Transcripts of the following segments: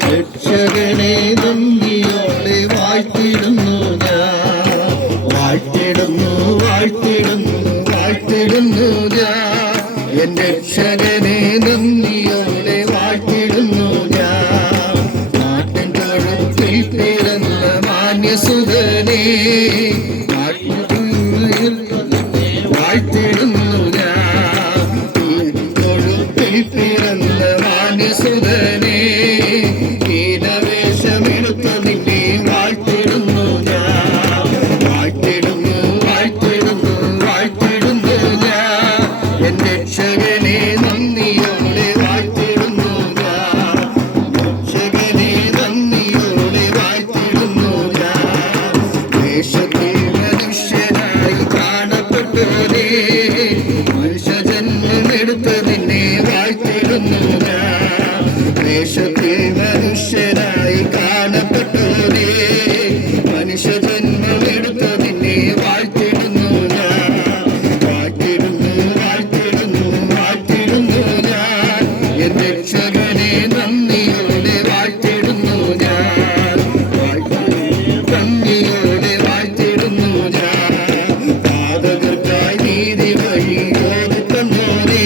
രക്ഷകനെ നന്ദിയോടെ വാഴ്ത്തിടുന്നു ഞാൻ, വാഴ്ത്തിടുന്നു വാഴ്ത്തിടുന്നു വാഴ്ത്തിടുന്നു ഞാൻ. എൻ രക്ഷകനെ നന്ദിയോടെ വാഴ്ത്തിടുന്നു ഞാൻ. നാട്ടിൻ തൊഴുത്തിൽ പിറന്ന മാന്യസുതനെ വാഴ്ത്തിടുന്നു ഞാൻ. തൊഴുത്തിൽ പിറന്ന മാന്യസുതനെ ഹീനവേഷമെടുത്ത നിന്നെ വാഴ്ത്തിടുന്നു ഞാൻ, വാഴ്ത്തിടുന്നു വാഴ്ത്തിടുന്നു വാഴ്ത്തിടുന്നു ഞാൻ. എൻ രക്ഷകനെ നന്ദിയോടെ വാഴ്ത്തിടുന്നു ഞാൻ, രക്ഷകനെ നന്ദിയോടെ വാഴ്ത്തിടുന്നു ഞാൻ. ദേശത്തിൽ മനുഷ്യനായി കാണപ്പെട്ടോരേ മനുഷ്യജന്മമെടുത്ത നിന്നെ വാഴ്ത്തിടുന്നു ഞാൻ. ദേശത്തിൽ മനുഷ്യനായി കാണപ്പെട്ടോരേ മനുഷ്യജന്മമെടുത്ത നിന്നെ വാഴ്ത്തിടുന്നു ഞാൻ, വാഴ്ത്തിടുന്നു വാഴ്ത്തിടുന്നു വാഴ്ത്തിടുന്നു ഞാൻ. എൻ രക്ഷകനെ നന്ദിയോടെ വാഴ്ത്തിടുന്നു ഞാൻ, നന്ദിയോടെ വാഴ്ത്തിടുന്നു ഞാൻ. പാതകർക്കായി നീതി വഴി ഓർത്തന്നോരേ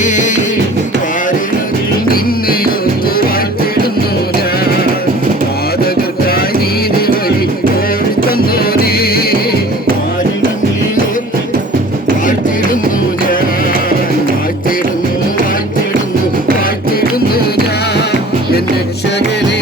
നിന്നെയോർത്ത് വാഴ്ത്തിടുന്നു ഞാൻ. പാതകർക്കായി നീതി വഴി ഓർത്തന്നോരേ വാഴ്ത്തിടുന്നു ഞാൻ, വാഴ്ത്തിടുന്നു വാഴ്ത്തിടുന്നു വാഴ്ത്തിടുന്നു ഞാൻ. എൻ രക്ഷകനെ